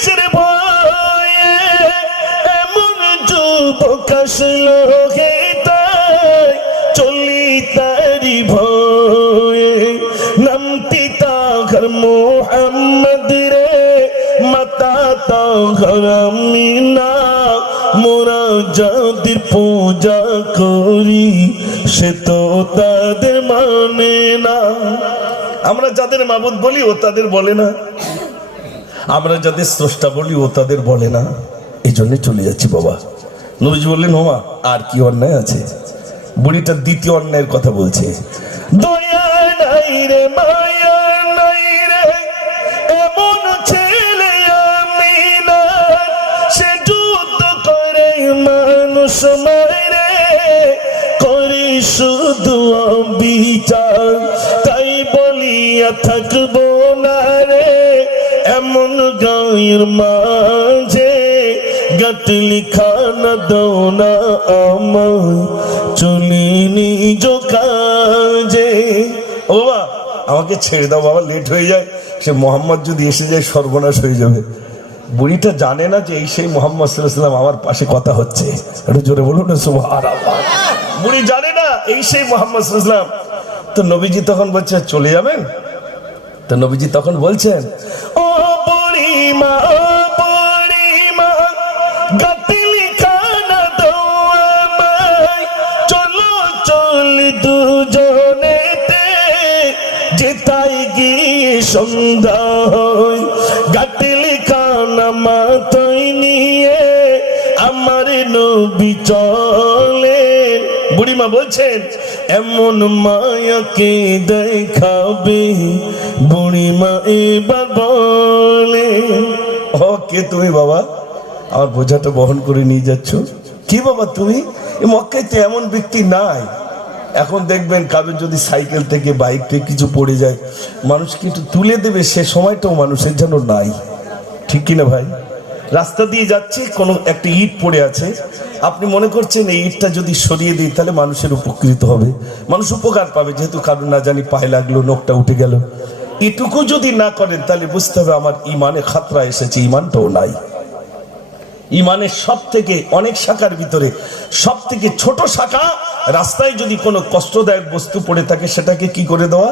কিসের ভয়ে এমন যুবক আসলো হে তাই চলি তারি ভয়ে নামটি তাহার মোহাম্মদ রে মাতা তাহার আমিনা মোরা যাদের পূজা করি সে তো তাদের মানে না। আমরা যাদের মাবুদ বলি ও তাদের বলে না, আমরা যাদের স্রষ্টা বলি ও তাদের বলে না। এই জন্য চলে যাচ্ছি বাবা। নবীজি বললেন হোমা আর কি অন্যায় আছে? বুড়িটা দ্বিতীয় অন্যায়ের কথা বলছে। দয়া নাই রে মায়া নাই রে এমন ছেলে আমি না, সে যুদ্ধ করে মানুষ মারে করে শুধু বিচার, তাই বলিয়া থাকবো না রে এমন গায়ের মাঝে গাটলি খানা দাও না আমার চলি নিজ কাজে। ও বাবা আমাকে ছেড়ে দাও বাবা, লেট হয়ে যায়, সে মোহাম্মদ যদি এসে যায় সর্বনাশ হয়ে যাবে। বুড়িটা জানে না যে এই সেই মোহাম্মদ সাল্লাল্লাহু আলাইহি ওয়াসাল্লাম আমার পাশে কথা হচ্ছে, একটু জোরে বলুন না সুবহানাল্লাহ। বুড়ি জানে না এই সেই মোহাম্মদ সাল্লাল্লাহু আলাইহি ওয়াসাল্লাম। তো নবীজি তখন বলছে চলে যাবেন? তো নবীজি তখন বলছেন ও বুড়ি মা গাতিলি খানা দাও আমায়, চলো চলি দুজনেতে যেতাই গিয়ে সন্ধ্যা হয়, গাতিলি খানা মাথায় নিয়ে আমার নবী চলে। বুড়িমা বলছেন এমন মায়াকে দেখাবে বুড়িমা এবার বলে ও কে তুমি বাবা? আমার বোঝাটা বহন করে নিয়ে যাচ্ছ কি বাবা তুমি? মক্কাতে এমন ব্যক্তি নাই। এখন দেখবেন কারোর যদি সাইকেল থেকে বাইক থেকে কিছু পড়ে যায় মানুষকে একটু তুলে দেবে সে সময়টাও মানুষের জন্য নাই, ঠিক কিনা ভাই? রাস্তা দিয়ে যাচ্ছে কোনো একটা ইট পড়ে আছে, আপনি মনে করছেন এই ইটটা যদি সরিয়ে দিই তাহলে মানুষের উপকৃত হবে, মানুষ উপকার পাবে, যেহেতু কারণ না জানি পায়ে লাগলো নোকটা উঠে গেল, এটুকু যদি না করেন তাহলে বুঝতে হবে আমার ইমানে খাতরা এসেছে, ইমানটাও নাই। ইমানের সব থেকে অনেক শাখার ভিতরে সব থেকে ছোট শাখা রাস্তায় যদি কোনো কষ্টদায়ক বস্তু পড়ে থাকে সেটাকে কি করে দেওয়া?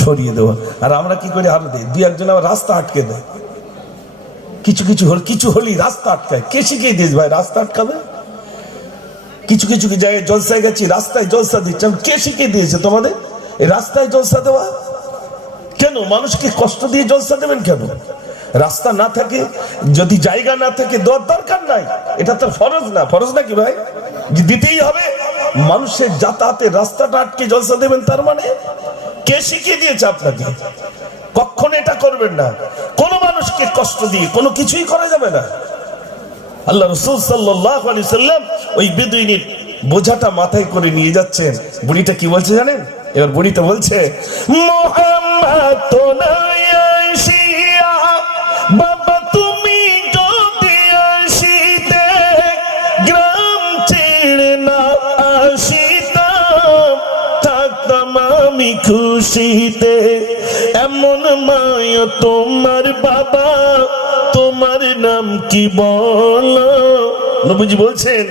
সরিয়ে দেওয়া। আর আমরা কি করে আরো দিই, দুই একজন আবার রাস্তা আটকে দেয়, কিছু হলি রাস্তা আটকায়। কে শিখিয়ে দিয়েছে ভাই রাস্তা আটকাবে? কিছু জায়গায় জলসায় গেছি রাস্তায় জলসা দিচ্ছে, কে শিখিয়ে দিয়েছে তোমাদের এই রাস্তায় জলসা দেওয়া? কেন মানুষকে কষ্ট দিয়ে জলসা দেবেন কেন? রাস্তা না থাকে, যদি জায়গা না থাকে দেওয়ার দরকার নাই, এটা তো ফরজ না। ফরজ নাকি ভাই? দিতেই হবে। মানুষের যাতায়াতের রাস্তাটা আটকে জলসা দেবেন, তার মানে কে শিখিয়ে দিয়েছে আপনাকে? কখনো এটা করবেন না। কোন মানুষকে কষ্ট দিয়ে কোনো কিছুই করা যাবে না। আল্লাহ রাসূল সাল্লাল্লাহু আলাইহি ওয়াসাল্লাম ওই বেদুইনের বোঝাটা মাথায় করে নিয়ে যাচ্ছেন। বুড়িটা কি বলছে জানেন? এবার বুড়িটা বলছে মুহাম্মদ তো নাই আসিয়া, বাবা তুমি যদি আসিতে গ্রাম ছেড়ে না আসিতাম, থাকতাম আমি খুশিতে। এমন মায়া তোমার বাবা, তোমার নাম কি বলো? নবীজি বলছেন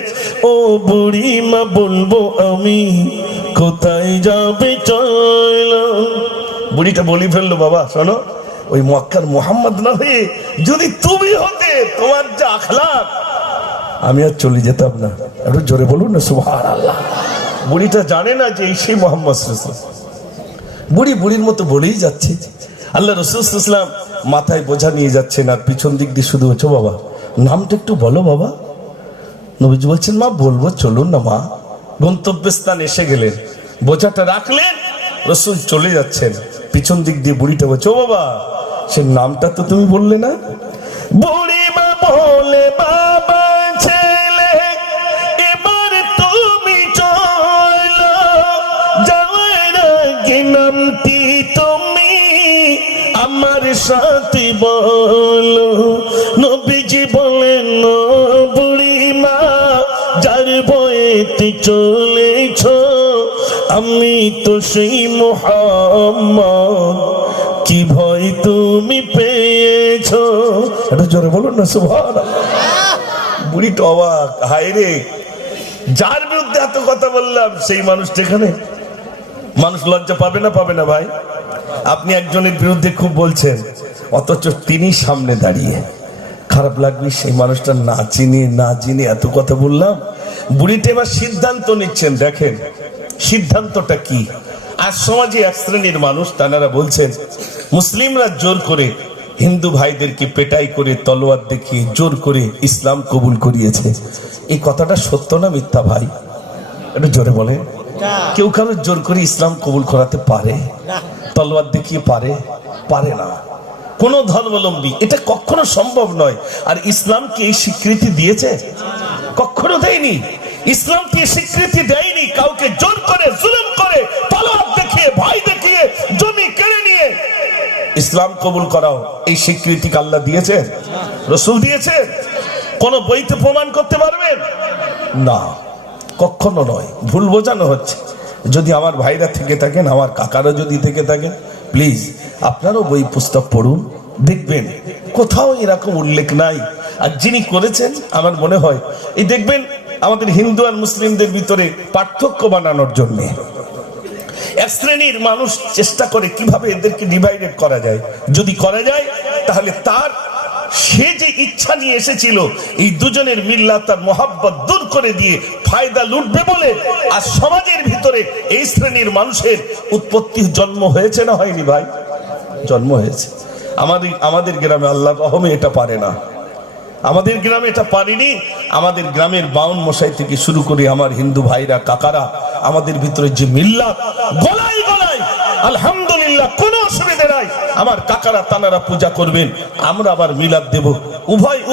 ও বুড়ি মা বলবো আমি কোথায় যাবে চলো। বুড়িটা বলি ফেললো বাবা শোনো, ওই মক্কার মোহাম্মদ না হয়ে যদি তুমি হতে, তোমার যে আখলাক, আমি আর চলে যেতাম না। একটু জোরে বলুন না সুবহানাল্লাহ। বুড়িটা জানে না যে এই সেই মোহাম্মদ রাসূল। বুড়ির মতো বলেই যাচ্ছে। আল্লাহ রাসূল সাল্লাল্লাহু আলাইহি ওয়াসাল্লাম মাথায় বোঝা নিয়ে যাচ্ছেন আর পিছন দিক দিয়ে শুধু হচ্ছে বাবা নামটা একটু বলো বাবা। নবীজি বলছেন মা বলবো, চলুন না মা। গন্তব্যস্থান এসে গেলেন, বোঝাটা রাখলেন, রাসূল চলে যাচ্ছেন, পিছন দিক দিয়ে বুড়িটা বলছে ও বাবা সে নামটা তো তুমি বললে না? বুড়ি মা বলে বাবা ছেলে এবার তুমি চলো, যাওয়ার আগে নামটি তুমি আমার সাথে বলো। নবীজি বলেন বুড়ি মা যার বয়েতে চলেছ আমি তো সেই মুহাম্মদ, কি ভয় তুমি পেয়েছ দিয়েছো, এটা জোরে বলুন না সুবহানাল্লাহ। বুড়ি তো অবাক, হায় রে, যার বিরুদ্ধে এত কথা বললাম সেই মানুষটা এখানে। মানুষ লজ্জা পাবে না, পাবে না ভাই? আপনি একজনের বিরুদ্ধে খুব বলছেন, অথচ তিনি সামনে দাঁড়িয়ে। খারাপ লাগবে সেই মানুষটা না চিনে এত কথা বললাম। বুড়িটা এবার সিদ্ধান্ত নিচ্ছেন, দেখেন সিদ্ধান্তটা কি। আর সমাজে এক শ্রেণীর মানুষ তারা বলছেন মুসলিমরা জোর করে হিন্দু ভাইদেরকে পেটাই করে তলোয়ার দেখিয়ে জোর করে ইসলাম কবুল করিয়েছে। এই কথাটা সত্য না মিথ্যা ভাই? একটু জোরে বলে। কেউ কারো জোর করে ইসলাম কবুল করাতে পারে? তলোয়ার দেখিয়ে পারে না কোন ধর্মাবলম্বী, এটা কখনো সম্ভব নয়। আর ইসলাম কি এই স্বীকৃতি দিয়েছে? কখনো দেয়নি। ইসলাম কি স্বীকৃতি দেয়নি কাউকে জোর করে জুলুম করে তলোয়ার দেখিয়ে ভয় দেখিয়ে জমি কেড়ে নিয়ে ইসলাম কবুল করাও। এই স্বীকৃতি আল্লাহ দিয়েছেন? রাসূল দিয়েছেন? কোন বইতে প্রমাণ করতে পারবেন? না, কখনো নয়। ভুল বোঝানো হচ্ছে। যদি আমার ভাইরা থেকে থাকেন, আমার কাকারা যদি থেকে থাকেন, প্লিজ আপনারাও বই পুস্তক পড়ুন, দেখবেন কোথাও এরকম উল্লেখ নাই। আর যিনি করেছেন আমার মনে হয় এই দেখবেন আমাদের হিন্দু আর মুসলিমদের ভিতরে পার্থক্য বানানোর জন্য এক শ্রেণীর মানুষ চেষ্টা করে কিভাবে এদেরকে ডিভাইডেড করা যায়। যদি করা যায় তাহলে তার সে যে ইচ্ছা নিয়ে এসেছিল এই দুজনের মিল্লাত আর মোহাব্বত দূর করে দিয়ে ফায়দা লুটবে বলে, আর সমাজের ভিতরে এই শ্রেণীর মানুষের উৎপত্তি জন্ম হয়েছে না হয়নি ভাই? জন্ম হয়েছে। আমাদের গ্রামে আল্লাহর রহমে এটা পারে না। আমাদের গ্রামে এটা পারিনি। আমাদের গ্রামের বাউন মশাই থেকে শুরু করে আমার হিন্দু ভাইরা কাকারা, আমাদের ভিতরে যে মিল্লাত গলায় গলায়, আলহামদুলিল্লাহ কোনো অসুবিধা নাই। আমার কাকারা তানারা পূজা করবেন, আমরা আবার মিলাদ দেব,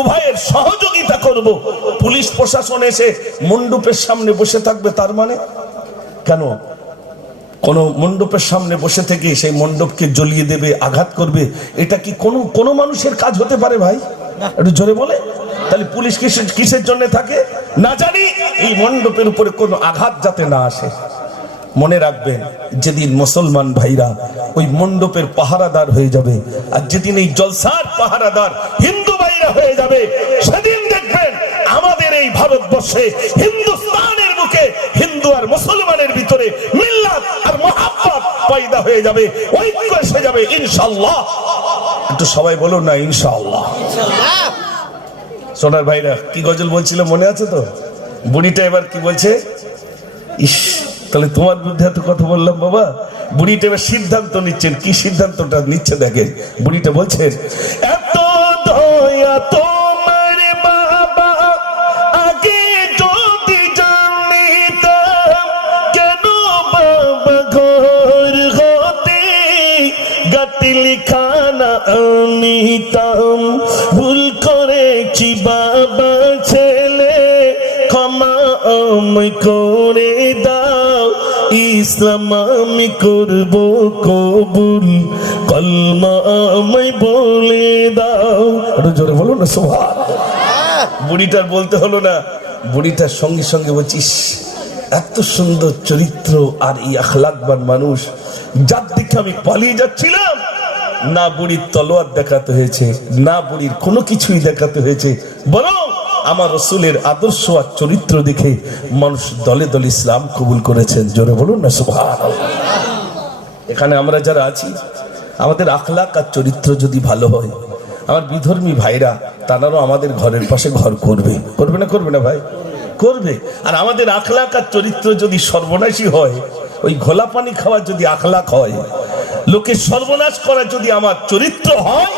উভয়ের সহযোগিতা করব। পুলিশ প্রশাসন এসে মণ্ডপের সামনে বসে থাকবে, তার মানে কেন? কোন মণ্ডপের সামনে বসে থেকে সেই মণ্ডপকে জ্বলিয়ে দেবে, আঘাত করবে, এটা কি কোনো মানুষের কাজ হতে পারে ভাই? একটু জোরে বলে। তাহলে পুলিশ কিসের জন্য থাকে? না জানি এই মণ্ডপের উপরে কোনো আঘাত যাতে না আসে। মনে রাখবেন, যেদিন মুসলমান ভাইরা ওই মণ্ডপের পাহারাদার হয়ে যাবে, আর যেদিন এই জলসার পাহারাদার হিন্দু ভাইরা হয়ে যাবে, সেদিন দেখবেন আমাদের এই ভারতবর্ষে হিন্দুস্তানের বুকে হিন্দু আর মুসলমানের ভিতরে মিল্লাত আর মুহাব্বত পয়দা হয়ে যাবে, ঐক্য এসে যাবে ইনশাআল্লাহ। একটু সবাই বলুন না ইনশাআল্লাহ। সোনার ভাইরা কি গজল বলছিল মনে আছে তো? বুড়িটা এবার কি বলছে? ইস, তাহলে তোমার বিরুদ্ধে এত কথা বললাম বাবা। বুড়িটা এবার সিদ্ধান্ত নিচ্ছেন। কি সিদ্ধান্তটা নিচ্ছে দেখেন। বুড়িটা বলছেন, এত দয়া তোমার বাবা আগে যদি জানিতাম, কেন বাবা ঘর হতে গাতিলখানা আনিতাম। ভুল করেছি বাবা ছেলে, ক্ষমা আমায় করে দাও, ইসলাম আমি করব কবুল, কলমা আমায় বলে দাও। একটু জোরে বলো না সুবহানাল্লাহ। বুড়িটার বলতে হলো না, বুড়িটার সঙ্গে সঙ্গে বলছিস এত সুন্দর চরিত্র আর এই আখলাকবান মানুষ, যার দিকে আমি পালিয়ে যাচ্ছিলাম। না বুড়ির তলোয়ার দেখাতে হয়েছে, না বুড়ির কোনো কিছুই দেখাতে হয়েছে, বরং আমার রাসূলের আদর্শ আর চরিত্র দেখে মানুষ দলে দলে ইসলাম কবুল করেছেন। জোরে বলুন না সুবহানাল্লাহ। এখানে আমরা যারা আছি, আমাদের আখলাক আর চরিত্র যদি ভালো হয়, আমার বিধর্মী ভাইরা তারাও আমাদের ঘরের পাশে ঘর করবে না ভাই? করবে। আর আমাদের আখলাক আর চরিত্র যদি সর্বনাশী হয়, ওই ঘোলা পানি খাওয়ার যদি আখলাক হয়, লোকে সর্বনাশ করা যদি আমার চরিত্র হয়,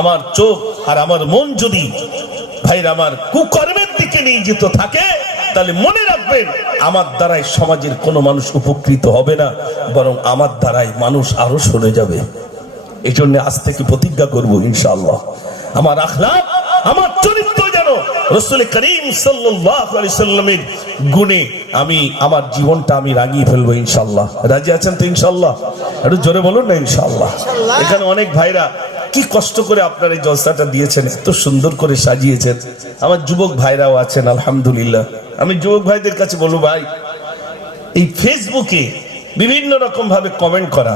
আমার চোখ আর আমার মন যদি ভাইরা আমার কুকর্মের দিকে নিয়োজিত থাকে, তাহলে মনে রাখবেন আমার দ্বারাই সমাজের কোনো মানুষ উপকৃত হবে না, বরং আমার দ্বারাই মানুষ আরো সরে যাবে। এই জন্য আজ থেকে প্রতিজ্ঞা করব ইনশাআল্লাহ, আমার আখলাক আমার চরিত্র যেন রাসূল করিম সাল্লাল্লাহু আলাইহি সাল্লামের গুণে আমি আমার জীবনটা আমি রাঙিয়ে ফেলবো ইনশাআল্লাহ। রাজি আছেন তো ইনশাআল্লাহ? একটু জোরে বলুন না ইনশাআল্লাহ। এখানে অনেক ভাইরা কি কষ্ট করে আপনার এই জলসাটা দিয়েছেন, এত সুন্দর করে সাজিয়েছেন। আমার যুবক ভাইরাও আছেন আলহামদুলিল্লাহ। আমি যুবক ভাইদের কাছে বলবো, ভাই এই ফেসবুকে বিভিন্ন রকম ভাবে কমেন্ট করা,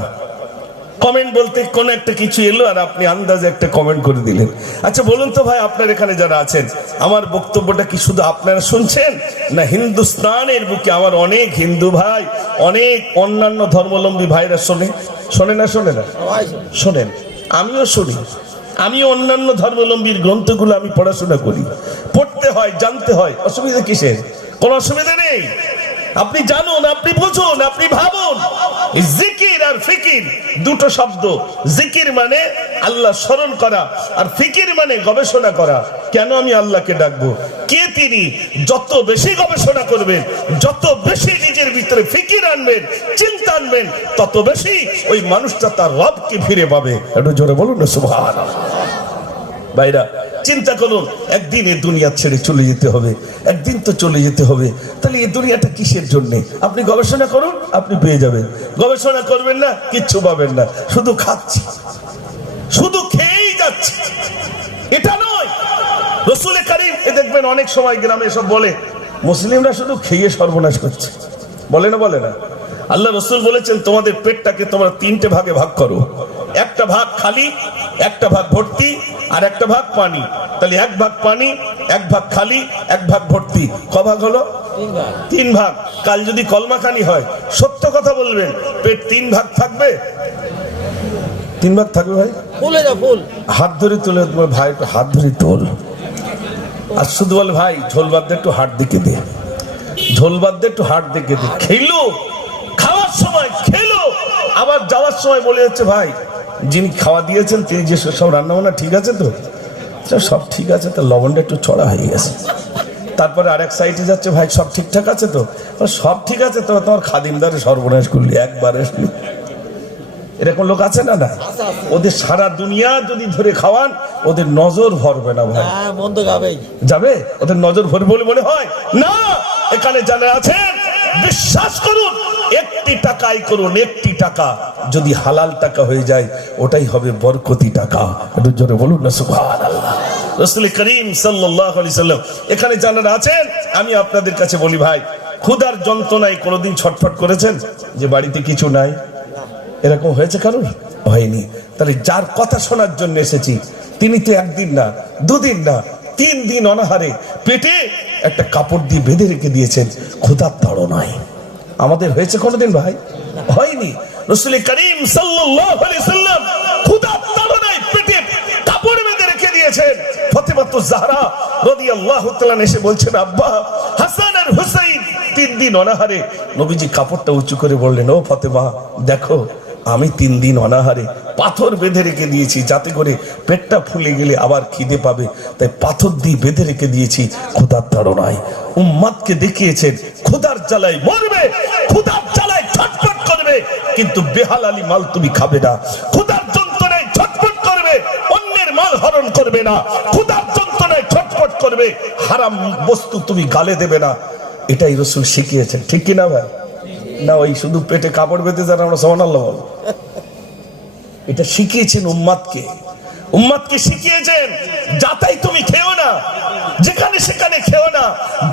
কমেন্ট বলতে কোন একটা কিছু এলো আর আপনি আন্দাজে একটা কমেন্ট করে দিলেন। আচ্ছা বলুন তো ভাই, আপনার এখানে যারা আছেন, আমার বক্তব্যটা কি শুধু আপনারা শুনছেন, না হিন্দুস্তানের বুকে আমার অনেক হিন্দু ভাই, অনেক অন্যান্য ধর্মাবলম্বী ভাইরা শোনে? শোনে না? শোনে না? শোনেন, আমিও শুনি। আমি অন্যান্য ধর্মাবলম্বীর গ্রন্থগুলো আমি পড়াশোনা করি, পড়তে হয়, জানতে হয়। অসুবিধা কিসের? কোন অসুবিধা নেই। আপনি জানুন, আপনি বুঝুন, আপনি ভাবুন। জিকির আর ফিকির দুটো শব্দ। জিকির মানে আল্লাহ স্মরণ করা, আর ফিকির মানে গবেষণা করা। কেন আমি আল্লাহকে ডাকবো? কে তিনি? যত বেশি গবেষণা করবেন, যত বেশি নিজের ভিতরে ফিকির আনবেন, চিন্তা আনবেন, তত বেশি ওই মানুষটা তার রবকে ফিরে পাবে। একটু জোরে বলুন না সুবহানাল্লাহ। ভাইরা চিন্তা করুন, একদিন এই দুনিয়া ছেড়ে চলে যেতে হবে, একদিন তো চলে যেতে হবে। তাহলে এই দুনিয়াটা কিসের জন্য? আপনি গবেষণা করুন, আপনি পেয়ে যাবেন। গবেষণা করবেন না, কিচ্ছু পাবেন না। শুধু খাচ্ছি, শুধু খেয়েই যাচ্ছে, এটা নয়। রাসূল কারীম দেখবেন অনেক সময় গ্রামে এসব বলে, মুসলিমরা শুধু খেয়ে সর্বনাশ করছে। বলে না? বলে না? আল্লাহ রাসূল বলেছেন, তোমাদের পেটটাকে তোমরা তিনটে ভাগে ভাগ করো। একটা ভাগ খালি, একটা ভাগ ভর্তি, আর একটা ভাগ পানি। তাহলে এক ভাগ পানি, এক ভাগ খালি, এক ভাগ ভর্তি। ক ভাগ হলো? তিন ভাগ। কাল যদি কলমাখানি হয়, সত্য কথা বলবেন, পেট তিন ভাগ থাকবে? তিন ভাগ থাকবে ভাই? হাত ধরে তুলে ভাই, একটু হাত ধরে তোল। আর শুধু বলে ভাই ঝোল বাদ দে, একটু হাট দিকে দে, ঝোল বাদ দে, একটু হাট দিকে দে। খেলো, খাওয়ার সময় খেলো, আবার যাওয়ার সময় বলে যাচ্ছে ভাই যিনি খাওয়া দিয়েছেন তিনি যে সব রান্না বান্না ঠিক আছে তো? সব ঠিক আছে, তো লবণটা একটু চড়া হয়ে গেছে। তারপরে আরেক সাইডে যাচ্ছে, ভাই সব ঠিকঠাক আছে তো? সব ঠিক আছে তো, তোমার খাদিমদারে সর্বনাশ করলি, একবার আসলি। এরকম লোক আছে না? না, ওদের সারা দুনিয়া যদি ধরে খাওয়ান, ওদের নজর ভরবে না ভাই। মন্দ যাবে, ওদের নজর ভরবে বলে মনে হয় না। এখানে জানা আছেন, বিশ্বাস করুন, একটি টাকা আয় করুন, একটি টাকা যদি হালাল টাকা হয়ে যায়, ওটাই হবে বরকতি টাকা। একটু জোরে বলুন না সুবহানাল্লাহ। রাসূল করিম সাল্লাল্লাহু আলাইহি সাল্লাম এখানে জানা আছেন। আমি আপনাদের কাছে বলি ভাই, ক্ষুধার যন্ত্রণায় কোনোদিন ছটফট করেছেন যে বাড়িতে কিছু নাই? এরকম হয়েছে কারোর? হয়নি। তাহলে যার কথা শোনার জন্য এসেছি, তিনি তো একদিন না, দুদিন না, 3 দিন অনাহারে পেটে একটা কাপড় দিয়ে বেঁধে রেখে দিয়েছেন, ক্ষুধার তাড়নায়। আমাদের হয়েছে কোনোদিন ভাই? হয়নি। রাসূল করিম সাল্লাল্লাহু আলাইহি সাল্লাম ক্ষুধার তাড়নায় পেটে কাপড় বেঁধে রেখে দিয়েছেন। ফাতেমাতুজ জাহরা রাদিয়াল্লাহু তাআলা এসে বলছেন, আব্বা হাসান আর হুসাইন 3 দিন অনাহারে। নবীজি কাপড়টা উঁচু করে বললেন, ও ফাতেমা দেখো, আমি 3 দিন অনাহারে পাথর বেঁধে রেখে দিয়েছি, যাতে করে পেটটা ফুলে গেলে আবার খিদে পাবে, তাই পাথর দিয়ে বেঁধে রেখে দিয়েছি ক্ষুধার তাড়নায়। উম্মতকে দেখিয়েছেন ক্ষুধার জ্বালায় মরবে, ক্ষুধার জ্বালায় ছটফট করবে, কিন্তু বেহালালি মাল তুমি খাবে না। ক্ষুধার যন্ত্রণায় ছটফট করবে, অন্যের মাল হরণ করবে না। ক্ষুধার যন্ত্রণায় ছটফট করবে, হারাম বস্তু তুমি গালে দেবে না। এটাই রাসূল শিখিয়েছেন, ঠিক কি না ভাই? না ওই শুধু পেটে কাপড় বেঁধে যারা আমরা সুবহানাল্লাহ বল, এটা শিখিয়েছেন উম্মতকে। উম্মতকে শিখিয়েছেন, যাতাই তুমি খেও না, যেখানে সেখানে খেও না,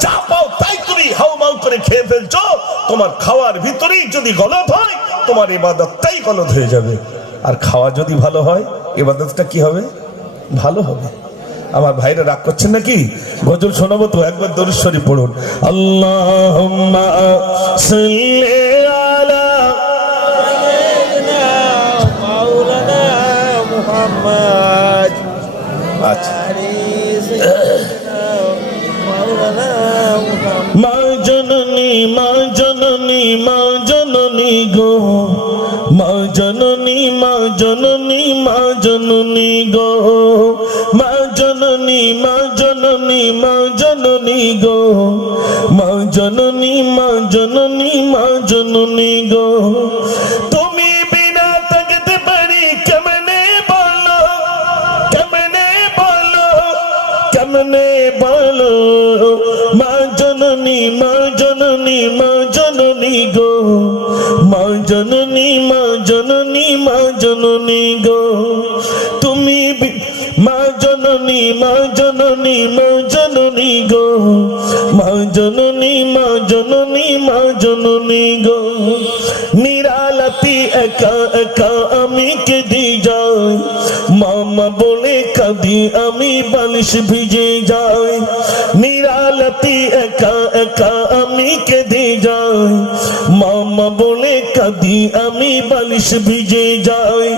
যা পাও তাই তুমি হাউমাউ করে খেয়ে ফেলছো। তোমার খাওয়ার ভিতরেই যদি গলদ হয়, তোমার ইবাদতটাই গলদ হয়ে যাবে। আর খাওয়া যদি ভালো হয়, ইবাদতটা কি হবে? ভালো হবে। আমার ভাইরা রাগ করছেন নাকি? গজল শোনাবো তো, একবার দরুদ শরীফ পড়ুন। আল্লাহুম্মা সাল্লি আলা মাওলানা মুহাম্মদ। আচ্ছা, মা জননী, মা জননী, মা জননী গো, মা জননী, মা জননী, মা জননী গো, মা জননী, মা জননী, মা জননী গো, মা জননী, মা জননী, মা জননী গো। তুমি বিনা থাকতে পারি কেমনে বলো, কেমনে বলো, কেমনে বলো। মা জননী, মা জননী, মা জননী গো, মা জননী, মা জননী, মা জননী গো। তুমি মা জননী, মা জননী, মা জননী গো, মা জননী, মা জননী, মা জননী গো। নিরালাতি একা একা আমি বলে কাঁদি আমি বালিশ ভিজে যাই, নিরালাতি একা একা আমি কেঁদে যাই। মামা বলে কাঁদি আমি বালিশ ভিজে যাই।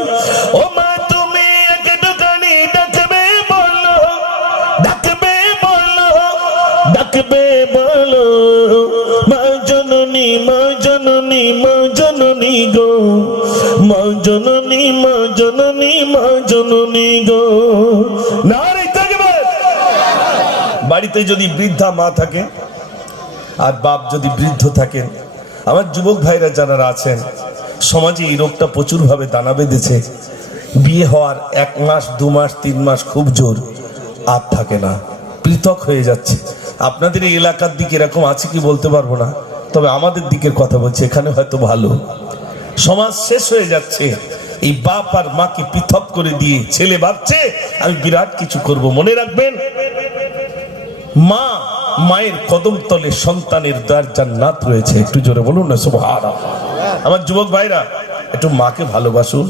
ও মা তুমি একটুখানি ডাকবে বলো, ডাকবে বলো, ডাকবে বলো, মা জননী মা জননী মা জননী গো, মা জননী মা জননী মা জননী গো। নারে তাকবীর। বাড়িতে যদি বৃদ্ধা মা থাকে আর বাপ যদি বৃদ্ধ থাকেন, আমার যুবক ভাইরা যারা আছেন, সমাজে এই রোগটা প্রচুর ভাবে দানা বেঁধেছে। বিয়ে হওয়ার 1 মাস 2 মাস 3 মাস খুব জোর, আর থাকে না, পৃথক হয়ে যাচ্ছে। আপনাদের এই এলাকার দিকে এরকম আছে কি বলতে পারবো না, তবে আমাদের দিকের কথা বলছি, এখানে হয়তো ভালো। সমাজ শেষ হয়ে যাচ্ছে, এই বাপ আর মাকে পৃথক করে দিয়ে ছেলে ভাবছে আমি বিরাট কিছু করব। মনে রাখবেন, মা মায়ের কদম তলে সন্তানের দ্বার জান্নাত রয়েছে। একটু জোরে বলুন না সুবহানাল্লাহ। আমার যুবক ভাইরা, একটু মাকে ভালোবাসুন,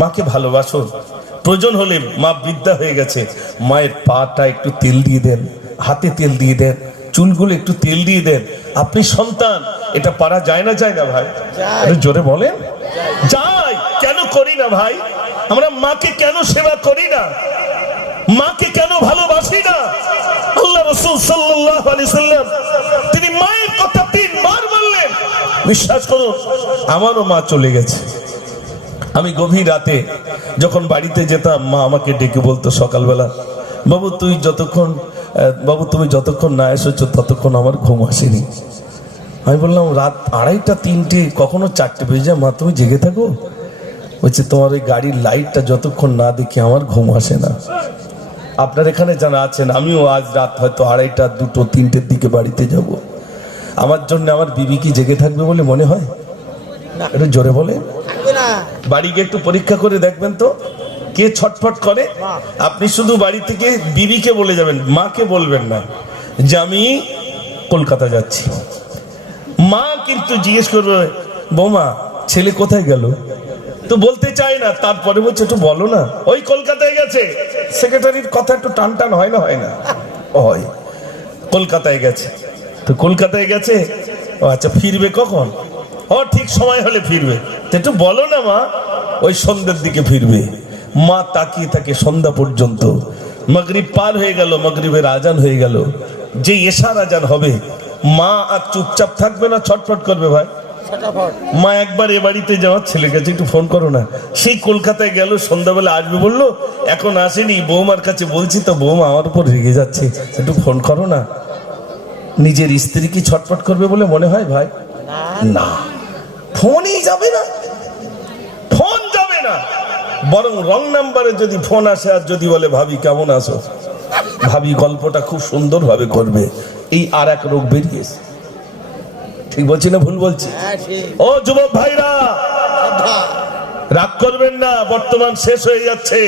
মাকে ভালোবাসুন। প্রয়োজন হলে মা বৃদ্ধা হয়ে গেছে, মায়ের পাটা একটু তেল দিয়ে দেন, হাতে তেল দিয়ে দেন, চুলগুলো একটু তেল দিয়ে দেন। আপনি সন্তান, এটা পারা যায় না? যায় না ভাই? জোরে বলেন। যাই। কেন করি না ভাই? আমরা মাকে কেন সেবা করি না? মাকে কেন ভালোবাসি না? আল্লাহ রাসূল সাল্লাল্লাহু আলাইহি সাল্লাম তিনি মায়ের কথা 3 বার বললেন। বিশ্বাস করুন, আমারও মা চলে গেছে। আমি গভীর রাতে যখন বাড়িতে যেতাম, মা আমাকে ডেকে বলতো সকালবেলা, বাবু তুমি যতক্ষণ না এসেছো ততক্ষণ আমার ঘুম আসেনি। আমি বললাম রাত 2:30 3টে, কখনো 4টে বেজে যায়, মা তুমি জেগে থাকো? বলছে তোমার ওই গাড়ির লাইটটা যতক্ষণ না দেখি আমার ঘুম আসে না। আপনার এখানে যারা আছেন, আমিও আজ রাত হয়তো 2:30 2টো 3টের দিকে বাড়িতে যাব। আমার জন্য আমার বিবি কি জেগে থাকবে বলে মনে হয়? একটু জোরে বলে। বাড়ি গিয়ে একটু পরীক্ষা করে দেখবেন তো কে ছটফট করে। আপনি শুধু বাড়ি থেকে বিবিকে বলে যাবেন, মাকে বলবেন না যে আমি কলকাতা যাচ্ছি। মা কিন্তু জিজ্ঞেস করবে, বৌমা ছেলে কোথায় গেল? তো বলতে চায় না, তারপরে বলছে একটু বলো না। ওই কলকাতায় গেছে। সেক্রেটারির কথা একটু টান টান হয় না? হয় না? হয়। কলকাতায় গেছে। তো কলকাতায় গেছে, ও আচ্ছা ফিরবে কখন? ও ঠিক সময় হলে ফিরবে। একটু বলো না মা, ওই সন্ধ্যের দিকে ফিরবে। মা তাকিয়ে থাকে সন্ধ্যা পর্যন্ত। মাগরিব পার হয়ে গেল, মাগরিবের আজান হয়ে গেল। যে এশার আজান হবে, মা আর চুপচাপ থাকবে না, ছটফট করবে ভাই। মা একবার এ বাড়িতে যাওয়ার ছেলে কাছে একটু ফোন করো না। সেই কলকাতায় গেল, সন্ধ্যাবেলা আসবে বললো, এখন আসেনি। বৌমার কাছে বলছি তো বৌমা আমার উপর রেগে যাচ্ছে, একটু ফোন করো না। নিজের স্ত্রী কি ছটফট করবে বলে মনে হয় ভাই? না, ফোনই যাবে না, ফোন যাবে না। বরং রং নাম্বারে যদি ফোন আসে আর যদি বলে ভাবি কেমন আছো, ভাবি গল্পটা খুব সুন্দর ভাবে করবে। এই আর এক রোগ বেরিয়েছে। ঠিক বলছি না ভুল বলছি? ও যুবক ভাইরা, রাগ করবেন না, বর্তমান শেষ হয়ে যাচ্ছে।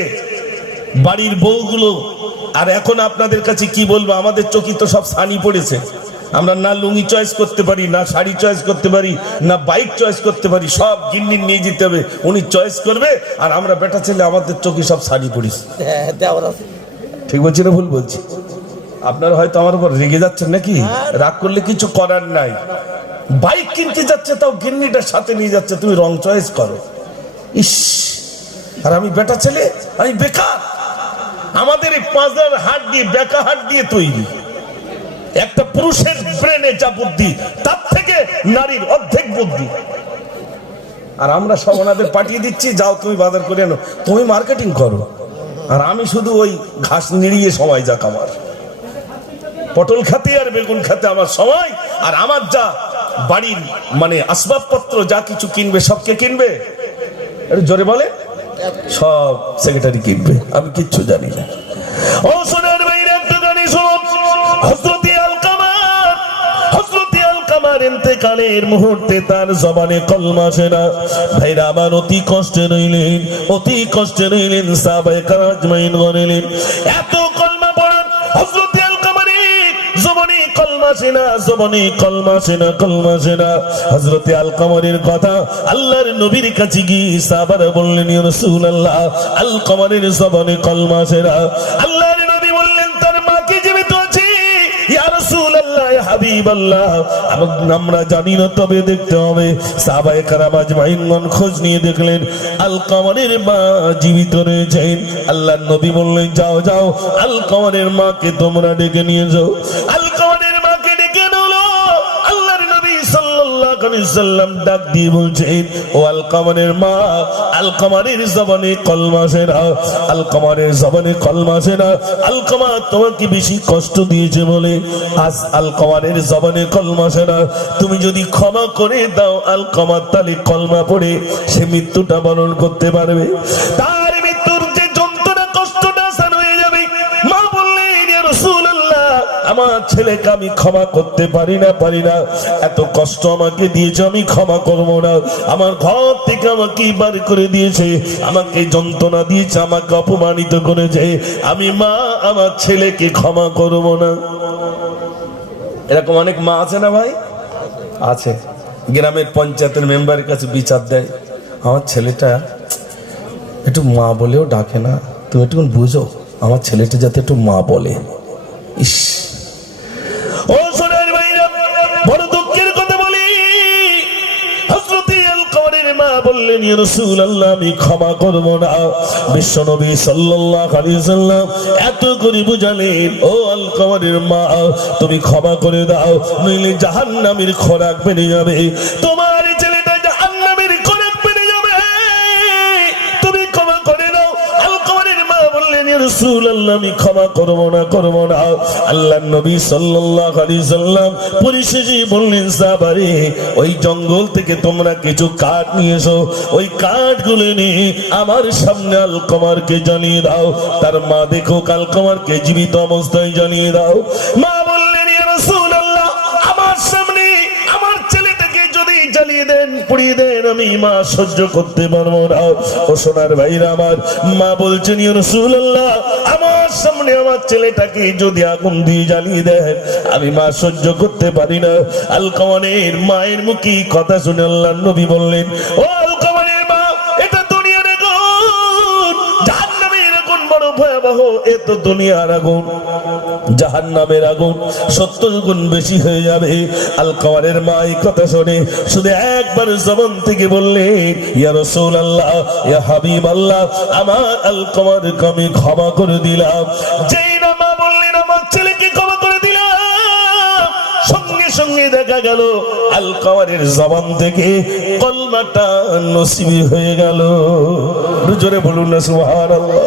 বাড়ির বউগুলো, আর এখন আপনাদের কাছে কি বলবো, আমাদের চোখে তো সব সানি পড়েছে। আমরা না লুঙ্গি চয়েস করতে পারি, না শাড়ি চয়েস করতে পারি, না বাইক চয়েস করতে পারি। সব গিন্নি নিয়ে যেতে হবে, উনি চয়েস করবে। আর আমরা বেটা ছেলে, আমাদের চোখে সব শাড়ি পড়েছে। ঠিক বলছি না ভুল বলছি? আপনারা হয়তো আমার উপর রেগে যাচ্ছেন নাকি? রাগ করলে কিছু করার নাই। বাইক কিনতে যাচ্ছে, তাও গিন্নিটার সাথে নিয়ে যাচ্ছে, তুমি রং চয়েস করো। ইস, আর আমি বেটা ছেলে, আমি বেকার। আমাদের এই 5 হাট দিয়ে, বেকা হাট দিয়ে তৈরি। একটা পুরুষের ব্রেনে যা বুদ্ধি, তার থেকে নারীর অর্ধেক বুদ্ধি। আর আমরা সব ওনাদের পাঠিয়ে দিচ্ছি, যাও তুমি বাজার করে আনো, তুমি মার্কেটিং করো। আর আমি শুধু ওই ঘাস নিড়িয়ে সময় যাক আমার। পটল খাতে আর বেগুন খাতে আমার সময়। আর আমার যা বাড়ির মানে আসবাবপত্র যা কিছু কিনবে, সবকে কিনবে। একটু জোরে বলে। সব সেক্রেটারি কিনবে, আমি কিচ্ছু জানি না। ও সোনার ভাইরা, একটু গানি শুনুন। হযরত আলকামার ইন্তেকালের মুহূর্তে তার জবানে কলমা আসে না। ভাইরা আমার, অতি কষ্টে রইলেন সাহাবায়ে কেরাম আজমাইন গণিলেন। এত কলমা পড়েন হযরত আলকামার জবানে কলমা সেনা জবানে কলমা সেনা হযরতে আলকামারের কথা আল্লাহর নবীর কাছে গিয়ে সাহাবারা বললেন ইয়া রাসূলুল্লাহ আলকামারের জবানে কলমা সেনা আল্লাহর নবী বললেন তার মা কি জীবিত আছে ইয়া রাসূলুল্লাহ ইয়া হাবিবাল্লাহ আমরা জানি না তবে দেখতে হবে সাহাবায়ে কেরাম আজমাইন খোঁজ নিয়ে দেখলেন আলকামারের মা জীবিত রয়েছেন আল্লাহর নবী বললেন যাও যাও আলকামারের মাকে তোমরা ডেকে নিয়ে যাও আলকামারের মাকে ডেকে নিলো আল্লাহর নবী সাল্লাল্লাহু আলাইহি সাল্লাম ডাক দিয়ে বলছেন ও আলকামারের মা আলকামারের জবানে কলমা সেনা আলকামারের জবানে কলমা সেনা আলকামা তোমাকে বেশি কষ্ট দিয়েছে বলে আজ আলকামারের জবানে কলমা সেনা তুমি যদি ক্ষমা করে দাও আলকামার তালে কলমা পড়ে সে মৃত্যুটা বরণ করতে পারবে তার মৃত্যুর যে যন্ত্রণা কষ্টটা আসান হয়ে যাবে মা বললেন ইয়া রাসূলুল্লাহ আমার ছেলেকে আমি ক্ষমা করতে পারি না এত কষ্ট আমাকে দিয়েছে আমি ক্ষমা করব না আমার ঘর থেকে আমাকে বার করে দিয়েছে আমাকে যন্ত্রণা দিয়েছে আমাকে অপমানিত করেছে আমি মা আমার ছেলেকে ক্ষমা করব না এরকম অনেক মা আছে না ভাই আছে গ্রামের পঞ্চায়েতের মেম্বারের কাছে বিচার দেয় আমার ছেলেটা একটু মা বলেও ডাকে না তুমি একটু বুঝো আমার ছেলেটা যাতে একটু মা বলে ইস ও সোনার ভাইরা বড় দুঃখের কথা বলি হযরতে আলকামারের মা বললেন ইয়া রাসূলুল্লাহ আমি ক্ষমা করব না বিশ্বনবী সাল্লাল্লাহু আলাইহি সাল্লাম এত করে বুঝালেন ও আলকামারের মা তুমি ক্ষমা করে দাও নইলে জাহান্নামের খোরাক বেড়ে যাবে তোমার ছেলেটা জাহান্নামের খোরাক বেড়ে যাবে তুমি ক্ষমা করে দাও আলকামারের মা বললেন ইয়া রাসূলুল্লাহ আমি ক্ষমা করব না আল্লাহর নবী সাল্লাল্লাহু আলাইহি সাল্লাম পরিশেষে বললেন সাহাবারে ওই জঙ্গল থেকে তোমরা কিছু কাঠ নিয়ে এসো ওই কাঠগুলো নিয়ে আমার সামনে আলকামারকে জ্বালিয়ে দাও তার মা দেখো আলকামারকে জীবিত অবস্থায় জ্বালিয়ে দাও মা বললেন ইয়া রাসূলুল্লাহ আমার সামনে আমার ছেলেটাকে যদি জ্বালিয়ে দেন পুড়িয়ে দেন আমি মা সহ্য করতে পারবো না ও সোনার ভাইরা আমার মা বলছেন ইয়া রাসূলুল্লাহ আমার সামনে আমার ছেলেটাকে যদি আগুন দিয়ে জ্বালিয়ে দেন আমি মা সহ্য করতে পারি না আলকামারের মায়ের মুখে কথা শুনে আল্লাহর নবী বললেন ও আলকামারের মা এটা দুনিয়ার আগুন জাহান্নামের আগুন বড় ভয়াবহ এ তো দুনিয়ার আগুন জাহান্নামের আগুন 70 গুণ বেশি হয়ে যাবে আলকামারের মা এই কথা শুনে শুধু একবার জবান থেকে বললেন ইয়া রাসূলুল্লাহ ইয়া হাবিবাল্লাহ আমার আলকামারকে আমি ক্ষমা করে দিলাম যেই না মা বললেন আমার ছেলেকে ক্ষমা করে দিলাম সঙ্গে সঙ্গে দেখা গেল আলকামারের জবান থেকে কলমাটা নসিব হয়ে গেল জোরে বলুন না সুবহানাল্লাহ